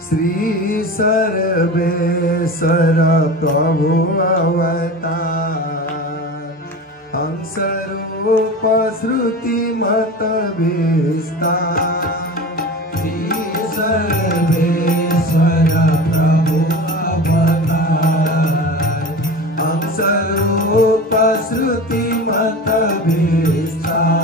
श्री सर्वेश्वर प्रभु अवतार, हंस रूप श्रुति मत विस्तार। श्री सर्वेश्वर प्रभु अवतार, हंस रूप श्रुति मत विस्तार।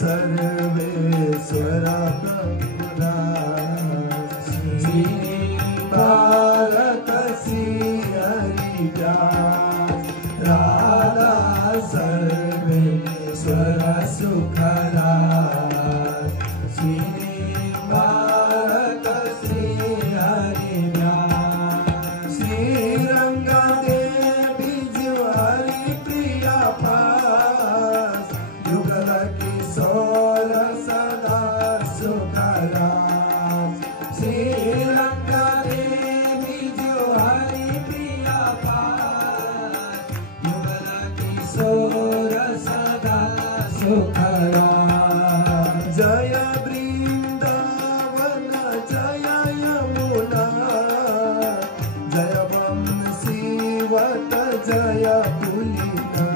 सर्वेश्वर श्री भारत श्री हरिदास, राधा सर्वेश्वर सुखदास, श्री भारत श्री हरिदास। श्री रंगा देवी जुआरी प्रिया पास, युगल किशोर सदा सुखदास। श्री रंगा देवी जुआरी प्रिया पास, युगल किशोर सदा सुखदास। जय वृंदावन जय यमुना, जय वंशी वट जय पुलिना।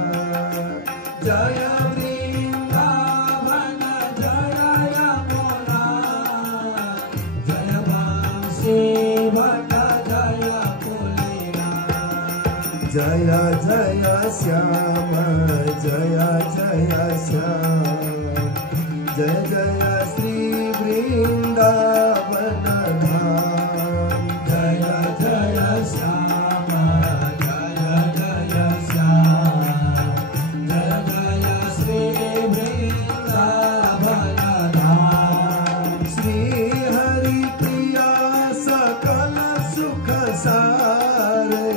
जय वृंदावन जय यमुना, जय वंशी वट जय पुलिना। जय जय श्याम जय जय श्याम, जय जय श्री वृंदावन धाम। जय जय श्याम जय जय श्याम, जय जय श्री वृंदावन धाम। श्री हरि प्रिया सकल सुख सारे,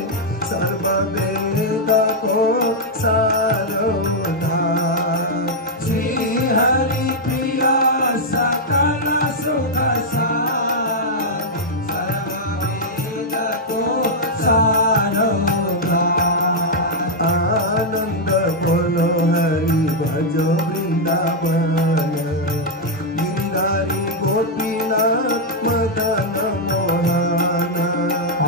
सर्व वेद को सारोधार। श्री हरि प्रिया सकल सुख सार, सर्व वेद को सारोधार। आनंद बोलो हरि भजो वृंदावन, गिरिधारी गोपीनाथ मदन मोहन।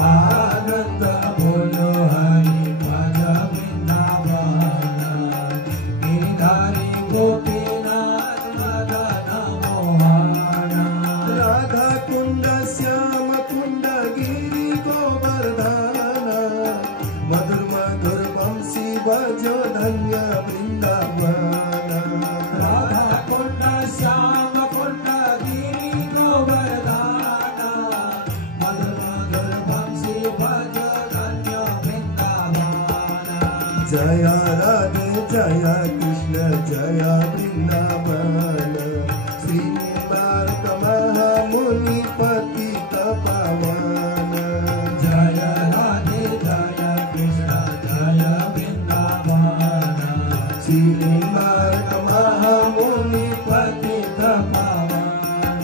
आनंद बोलो हरि भज वृंदावन, गिरिधारी गोपीनाथ मदन मोहन। राधा कुंड श्याम कुंड गिरि गोवर्धन, मधुर मधुर वंशी भजो धन्य वृंदावन। राधा कुंड श्याम कुंड गिरि गोवर्धन, मधुर मधुर वंशी भजो धन्य वृंदावन। जय राधे जय कृष्ण जय वृंदावन, श्री निम्बार्क महामुनि पतित पावन। जय राधे जय कृष्ण जय वृंदावन, श्री निम्बार्क महामुनि पतित पावन।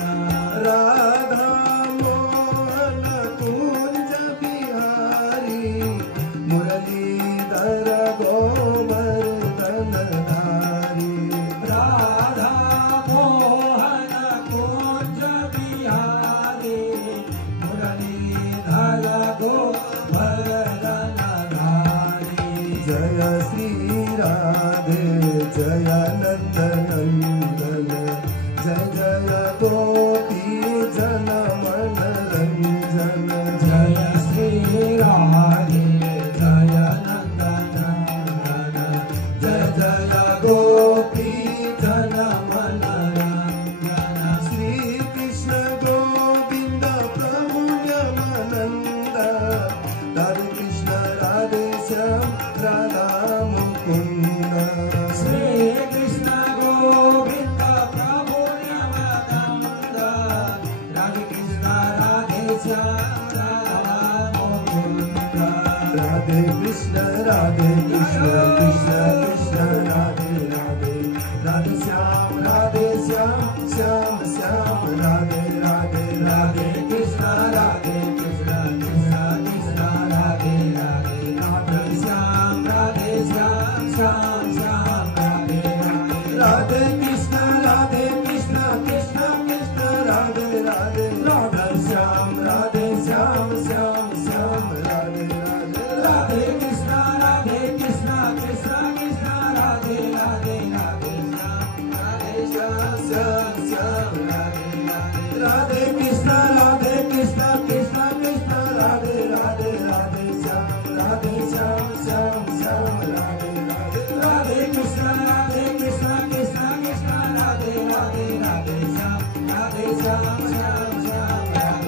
राधा मोहन कुंज बिहारी, मुरलीधर गोवर्धन धारी। Radha Radhe Krishna Krishna Krishna Radhe Radhe Radhe Shyam Shyam Shyam Radhe Radhe Radhe Krishna Krishna Krishna Radhe Radhe Radhe Shyam Shyam Shyam Radhe Radhe Krishna Krishna Krishna Radhe Radhe Radhe Shyam Shyam Shyam Radhe Radhe Radhe Krishna Krishna Krishna Radhe Radhe Radhe Shyam Shyam Radhe Radhe Krishna Krishna Krishna Radhe Radhe Radhe Shyam Shyam Radhe Radhe Radhe Krishna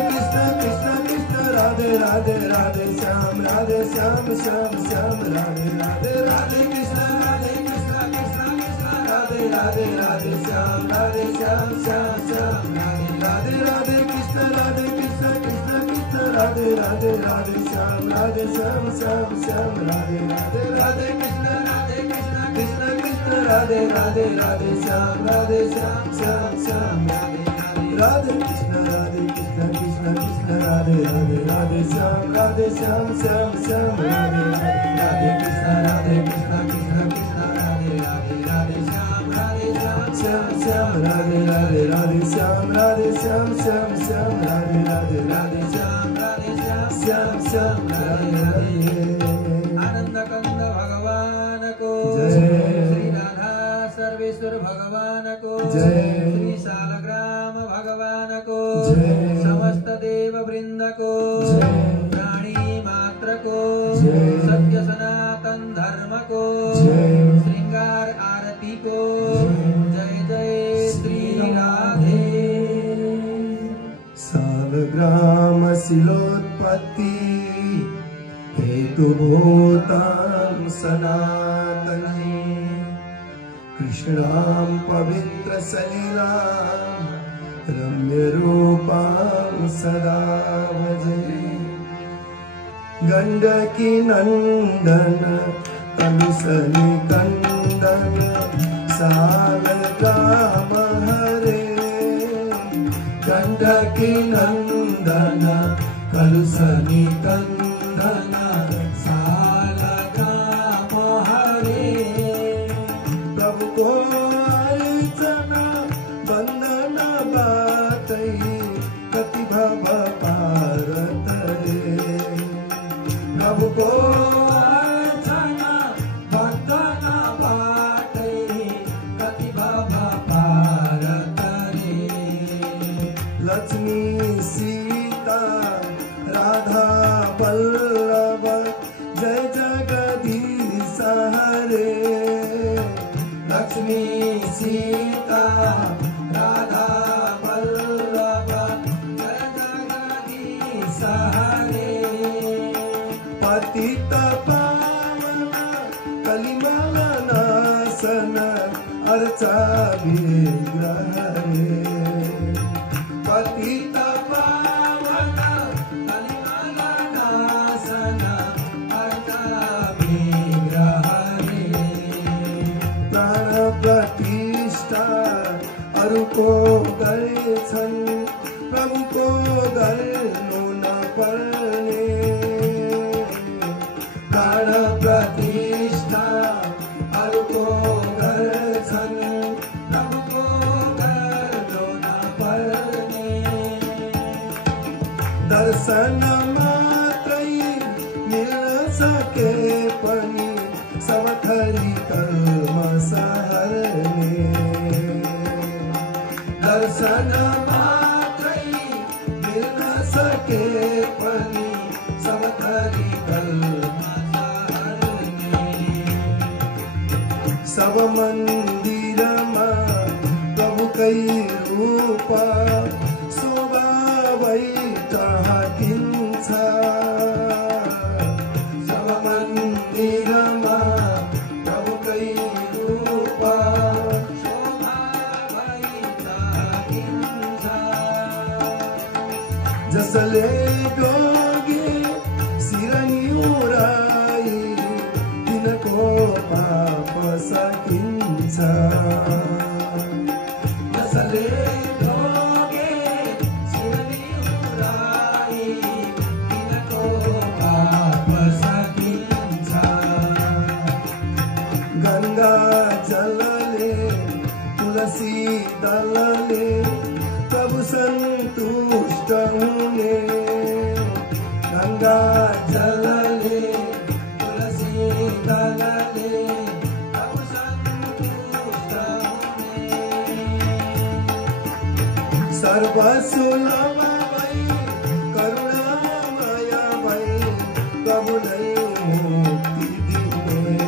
Krishna Krishna Radhe Radhe Radhe Shyam Shyam Radhe Radhe Krishna Krishna Krishna Radhe Radhe Radhe Shyam Shyam Radhe Radhe Radhe Krishna Krishna Krishna Radhe Radhe Radhe Shyam Shyam Radhe Radhe Radhe Krishna Krishna Krishna Radhe Radhe Radhe Shyam Shyam Radhe Radhe Radhe Krishna Krishna Krishna Radhe Radhe Radhe Shyam Shyam Radhe Radhe Krishna Krishna Krishna Radhe Radhe Radhe Shyam Shyam Radhe Radhe Krishna Krishna Krishna Radhe Radhe Radhe Shyam Shyam Radhe Radhe Radhe Shyam Shyam Radhe Radhe Radhe Shyam Radhe Radhe आनंद कंद भगवान को जय, श्री राधा सर्वेश्वर भगवान को जय, श्री शालग्राम भगवान को जय, समस्त देव वृंद को जय, प्राणी मात्र को जय, सत्य सनातन धर्म को जय, श्रृंगार आरती को जय जय श्री राधे। शालग्राम शिलोत्पत्ति हेतुभूतां सनातनी कृष्णां पवित्र सलिलां रम्यरूपां सदा भजे। गंडकी नंदन कलुषनिकंदन शालग्राम हरे। गंडकी नंदन कलुषनिकंदन शालग्राम हरे। प्रभु को अर्चना बंदन बातै कति भव पारत रे। प्रभु को अर्चना बंदन बातै कति भव पारत रे। लक्ष्मी सीता राधा वल्लभ जय जगदीश हरे। लक्ष्मी सीता राधा वल्लभ जय जगदीश हरे। पतित पावन कलिमल नाशन अर्चा विग्रह रे। पतित पावन कलिमल नाशन अर्चा विग्रह रे। प्राण प्रतिष्ठा अरु को दर्शन प्रभु को गर्नु न पर्ने। प्राण प्रतिष्ठा अरु को दर्शन प्रभु को गर्नु न पर्ने। दर्शन मात्रै मिल सके पनि सब थरी कर्म सहरने। दर्शन मात्रै मिल न सके पनि सब थरी कर्म सहरने। सब मन्दिरमा प्रभुकै रूप शोभा भई टहकिन्छ। सब मन्दिरमा प्रभुकै रूप शोभा भई टहकिन्छ। जसले डोगे मुराई तिनको पाप सकिन्छ जसले ढोगे शिरनी उराई तिनको पाप सकिन्छ गंगा जलले तुलसी दलले प्रभु संतुष्ट हुने गंगा जलले तुलसी दलले प्रभु संतुष्ट हुने सर्वसुलभ भई करुणामय भई प्रभु नै मुक्ति दिने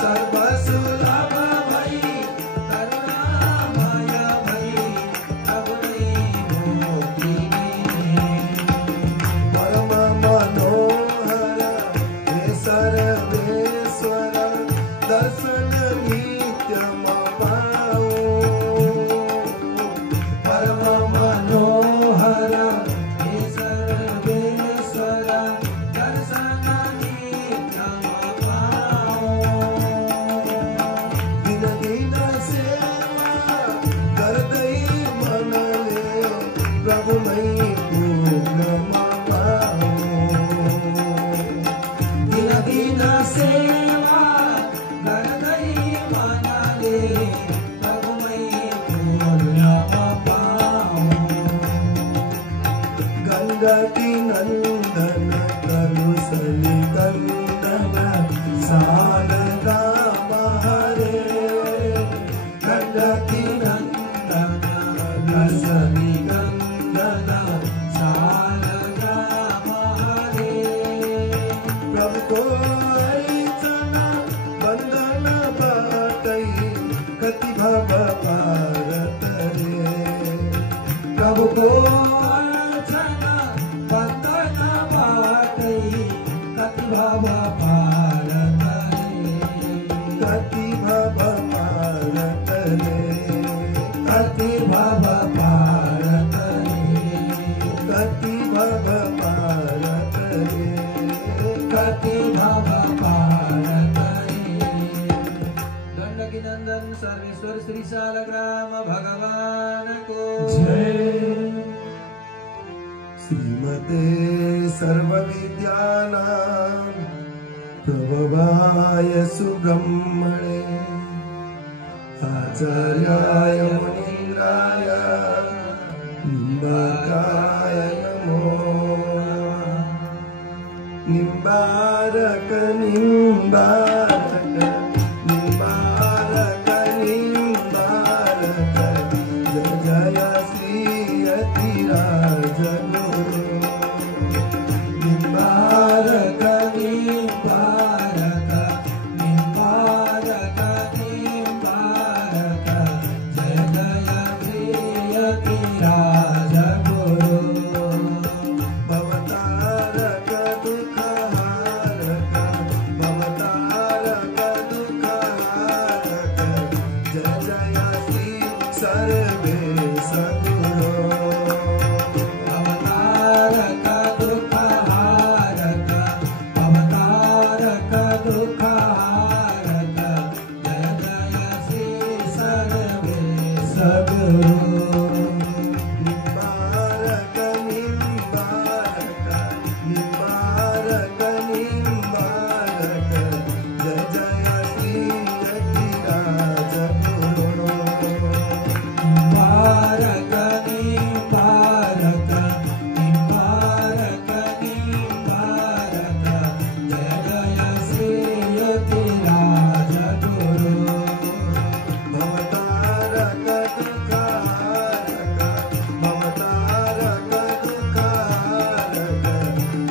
सर्वसुलभ भई करुणामय भई प्रभु नै मुक्ति दिने परम मनोहर हे सर्वेश्वर दर्शन नित्यम पाओ परम मनोहर हे सर्वेश्वर दर्शन नित्यम पाओ दिन दिन सेवा गर्दै मनले प्रभु मै पुग्नमा पाओ दिन दिन सेवा गर्दै मनले प्रभुमै पुण्यमा पाऊ गण्डकी नन्दन कलुसली कन्दन सारदा हरे गण्डकी नन्दन कलुसली नन्दन सारदा हरे प्रभुको अर्चना वन्दन बाटै कति भव भारत रे प्रभुको अर्चना वन्दन बाटै कति भव भारत रे कति भव भारत रे कति भव भारत रे कति भव भारत रे कति भव भारत रे गण्डकी नन्दन सर्वेश्वर श्री शालग्राम भगवान को जय श्रीमते सर्वविद्यानां प्रभवाय सुब्रह्मणे आचार्याय मुनीन्द्राय निम्बार्काय नमो निम्बारक निम्बारक निम्बारक निम्बारक जय जय श्री यतिराज गुरु निम्बारक निम्बारक निम्बारक निम्बारक जय जय प्रियतिराज गुरु भवतारक दुःखहारक भवतारक दुःखहारक जय जय श्री सर्वेश गुरु अवतारक दुःखहारक अवतारक दुःखहारक जय जय श्री सर्वेश गुरु निम्बारक निम्बारक निम्बारक निम्बारक जय जय श्री यतिराज गुरु निम्बारक निम्बारक निम्बारक निम्बारक जय जय श्री यतिराज गुरु भवतारक दुःखहारक भवतारक दुःखहारक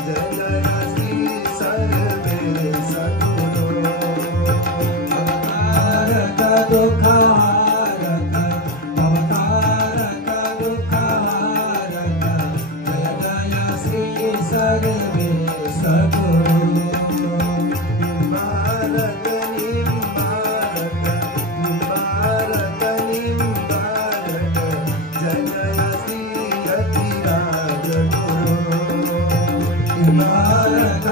जय जय श्री सर्वेश गुरु अवतारक दुःखहारक अवतारक दुःखहारक जय जय श्री सर्वेश गुरु निम्बारक निम्बारक निम्बारक निम्बारक जय जय श्री यतिराज गुरु निम्बारक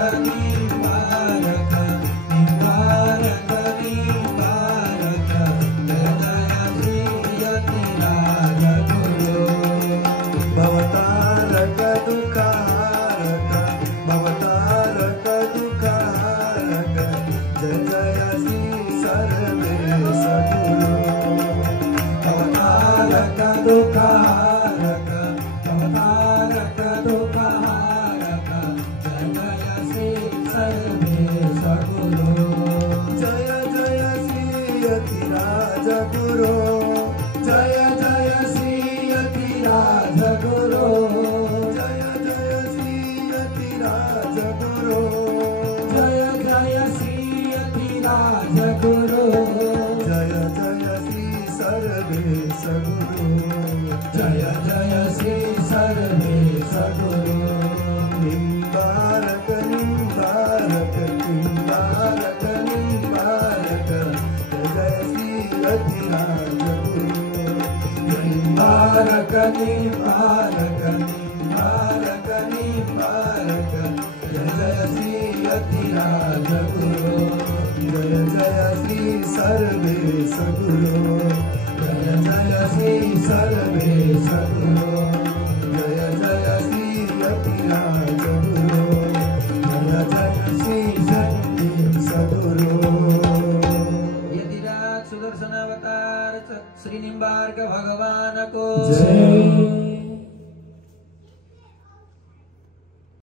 निम्बारक निम्बारक निम्बारक जय जय श्री यतिराज गुरु जय जय श्री सर्वेश गुरु जय जय श्री सर्वेश गुरु जय जय श्री यतिराज गुरु जय जय श्री सर्वेश गुरु यतिराज सुदर्शन अवतार श्री निम्बार्क भगवान को जय।